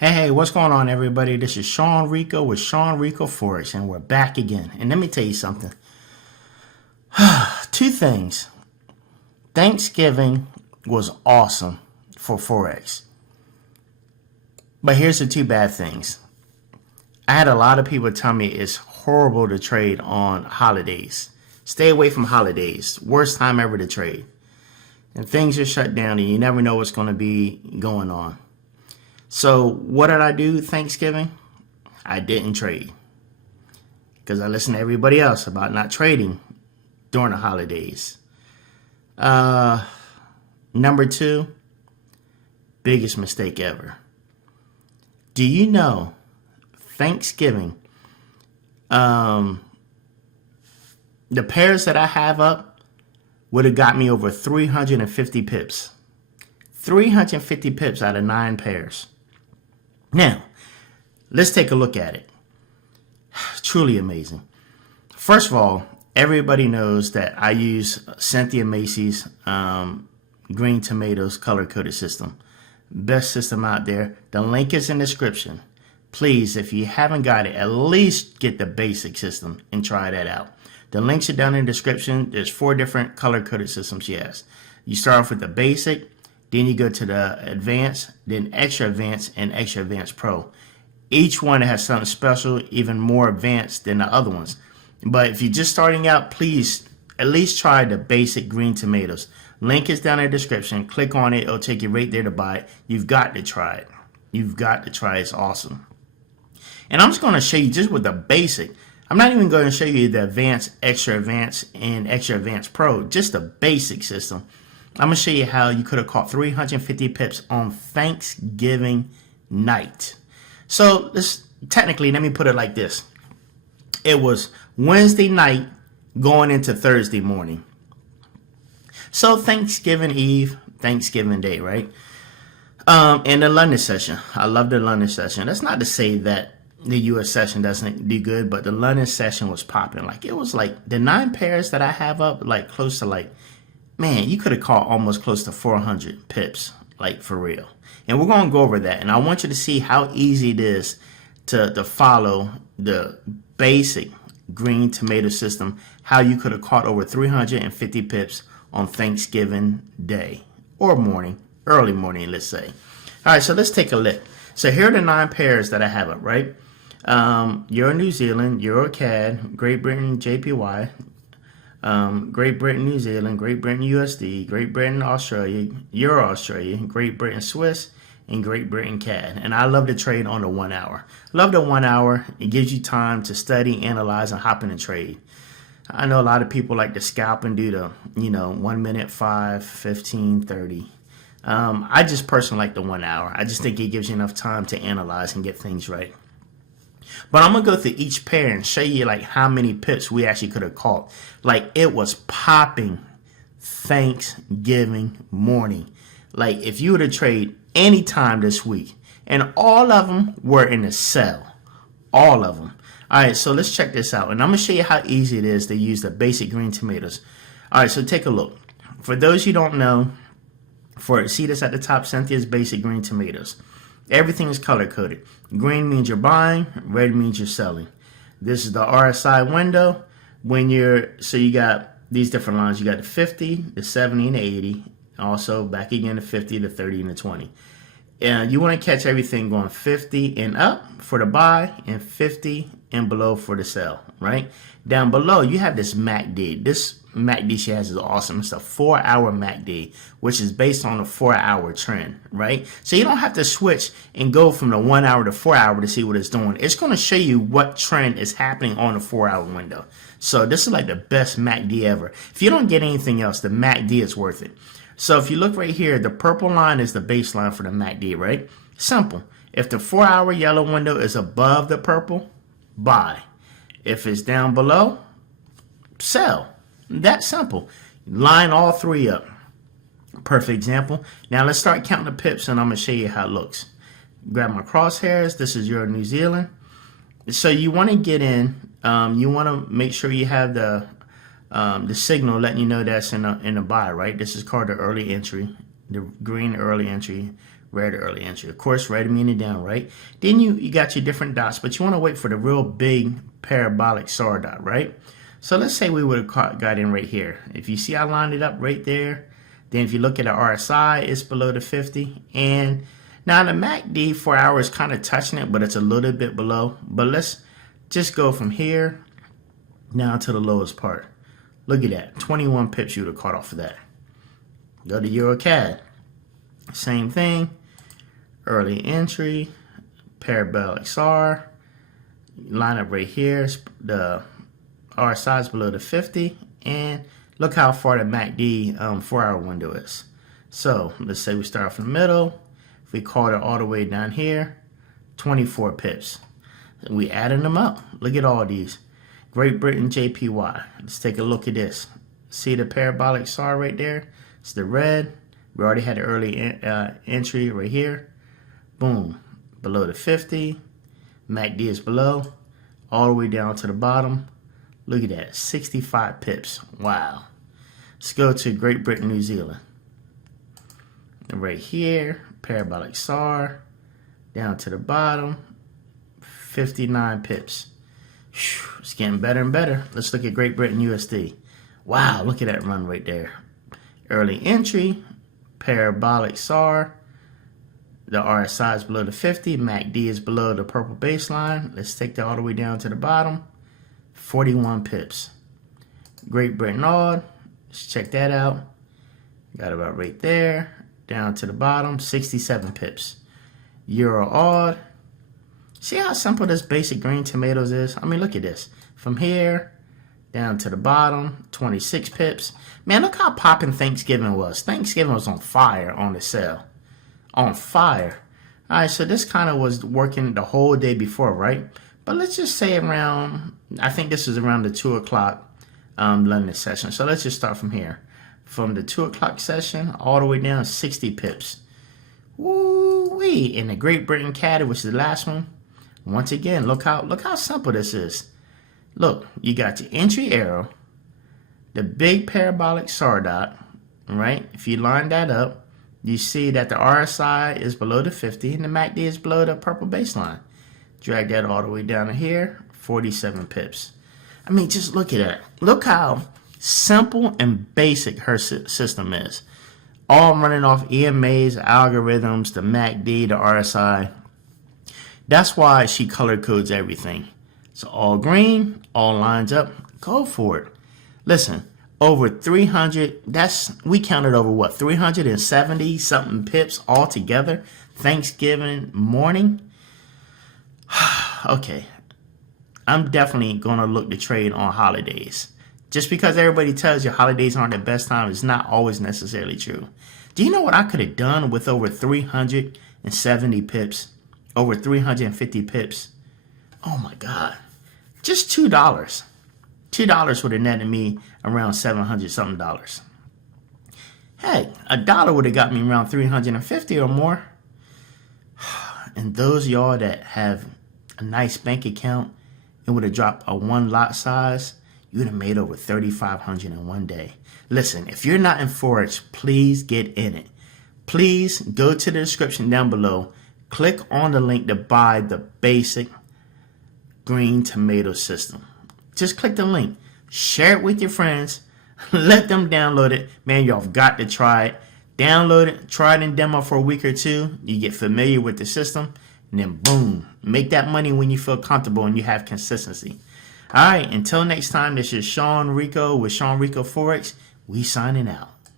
Hey, what's going on, everybody? This is Sean Rico with Sean Rico Forex, and we're back again. And let me tell you something. Two things. Thanksgiving was awesome for Forex. But here's the two bad things. I had a lot of people tell me it's horrible to trade on holidays. Stay away from holidays. Worst time ever to trade. And things are shut down and you never know what's going to be going on. So what did I do Thanksgiving? I didn't trade because I listened to everybody else about not trading during the holidays. Number two, biggest mistake ever. Do you know Thanksgiving, the pairs that I have up would have got me over 350 pips. 350 pips out of 9 pairs. Now, let's take a look at it. Truly amazing. First of all, everybody knows that I use Cynthia Macy's Green Tomatoes color-coded system. Best system out there. The link is in the description. Please, if you haven't got it, at least get the basic system and try that out. The links are down in the description. There's 4 different color-coded systems, yes. You start off with the basic. Then you go to the advanced, then extra advanced, and extra advanced pro. Each one has something special, even more advanced than the other ones. But if you're just starting out, please at least try the basic green tomatoes. Link is down in the description. Click on it. It'll take you right there to buy it. You've got to try it. You've got to try it. It's awesome. And I'm just going to show you just with the basic. I'm not even going to show you the advanced, and extra advanced pro. Just the basic system. I'm going to show you how you could have caught 350 pips on Thanksgiving night. So technically, let me put it like this. It was Wednesday night going into Thursday morning. So Thanksgiving Eve, Thanksgiving Day, right? And the London session. I love the London session. That's not to say that the U.S. session doesn't do good, but the London session was popping. Like, it was like the 9 pairs that I have up, like close to like, man, you could have caught almost close to 400 pips, like for real. And we're going to go over that. And I want you to see how easy it is to follow the basic green tomato system, how you could have caught over 350 pips on Thanksgiving Day or morning, early morning, let's say. All right, so let's take a look. So here are the 9 pairs that I have up, right? Euro New Zealand, Euro CAD, Great Britain JPY, Great Britain, New Zealand, Great Britain USD, Great Britain Australia, Euro Australia, Great Britain Swiss, and Great Britain CAD. And I love to trade on the 1 hour. Love the 1 hour. It gives you time to study, analyze, and hop in and trade. I know a lot of people like to scalp and do the, 1 minute, 5, 15, 30. I just personally like the 1 hour. I just think it gives you enough time to analyze and get things right. But I'm going to go through each pair and show you like how many pips we actually could have caught. Like, it was popping Thanksgiving morning. Like, if you were to trade any time this week, and all of them were in a sell. All of them. All right, so let's check this out. And I'm going to show you how easy it is to use the basic green tomatoes. All right, so take a look. For those you don't know, see this at the top, Cynthia's basic green tomatoes. Everything is color coded. Green means you're buying, red means you're selling. This is the RSI window. So you got these different lines. You got the 50, the 70, and the 80. Also back again to 50, the 30, and the 20. And you want to catch everything going 50 and up for the buy and 50 and below for the sell, right? Down below, you have this MACD. This MACD she has is awesome. It's a 4-hour MACD, which is based on a 4-hour trend, right? So you don't have to switch and go from the 1 hour to 4 hour to see what it's doing. It's going to show you what trend is happening on a 4-hour window. So this is like the best MACD ever. If you don't get anything else, the MACD is worth it. So if you look right here, the purple line is the baseline for the MACD, right? Simple. If the 4-hour yellow window is above the purple, buy. If it's down below, sell. That simple. Line all 3 up. Perfect example. Now let's start counting the pips and I'm going to show you how it looks. Grab my crosshairs. This is Euro New Zealand. So you want to get in. You want to make sure you have the signal letting you know that's in a buy, right? This is called the early entry. The green early entry, red early entry. Of course, red meaning down, right? Then you got your different dots, but you want to wait for the real big parabolic SAR dot, right? So let's say we would have got in right here. If you see I lined it up right there, then if you look at the RSI, it's below the 50. And now the MACD 4 hours kind of touching it, but it's a little bit below. But let's just go from here down to the lowest part. Look at that, 21 pips you would have caught off of that. Go to EuroCAD. Same thing. Early entry, parabolic SAR. Line up right here. The RSI is below the 50. And look how far the MACD 4-hour window is. So let's say we start from the middle. If we call it all the way down here, 24 pips. We adding them up. Look at all these. Great Britain JPY. Let's take a look at this. See the parabolic SAR right there? It's the red. We already had the early entry right here. Boom. Below the 50. MACD is below. All the way down to the bottom. Look at that. 65 pips. Wow. Let's go to Great Britain, New Zealand. And right here, parabolic SAR. Down to the bottom. 59 pips. It's getting better and better. Let's look at Great Britain USD. Wow, look at that run right there. Early entry, parabolic SAR. The RSI is below the 50. MACD is below the purple baseline. Let's take that all the way down to the bottom. 41 pips. Great Britain odd. Let's check that out. Got about right there. Down to the bottom, 67 pips. Euro odd. See how simple this basic green tomatoes is? I mean, look at this. From here down to the bottom, 26 pips. Man, look how popping Thanksgiving was. Thanksgiving was on fire on the sale. On fire. All right, so this kind of was working the whole day before, right? But let's just say around, I think this is around the 2 o'clock London session. So let's just start from here. From the 2 o'clock session all the way down, 60 pips. Woo-wee. In the Great Britain CAD, which is the last one. Once again, look how simple this is. Look, you got your entry arrow, the big parabolic SAR dot, right? If you line that up, you see that the RSI is below the 50 and the MACD is below the purple baseline. Drag that all the way down to here, 47 pips. I mean, just look at that. Look how simple and basic her system is. All running off EMAs, algorithms, the MACD, the RSI. That's why she color codes everything. So all green, all lines up, go for it. Listen, over 300, we counted over what, 370 something pips all together Thanksgiving morning. Okay, I'm definitely gonna look to trade on holidays. Just because everybody tells you holidays aren't the best time is not always necessarily true. Do you know what I could have done with over 370 pips? Over 350 pips. Oh my God. Just $2. $2 would have netted me around $700 something dollars. Hey, $1 would have got me around 350 or more. And those of y'all that have a nice bank account and would have dropped a one lot size, you would have made over 3,500 in one day. Listen, if you're not in Forex, please get in it. Please go to the description down below. Click on the link to buy the basic green tomato system. Just click the link. Share it with your friends. Let them download it. Man, y'all have got to try it. Download it. Try it in demo for a week or two. You get familiar with the system. And then boom. Make that money when you feel comfortable and you have consistency. All right. Until next time, this is Sean Rico with Sean Rico Forex. We signing out.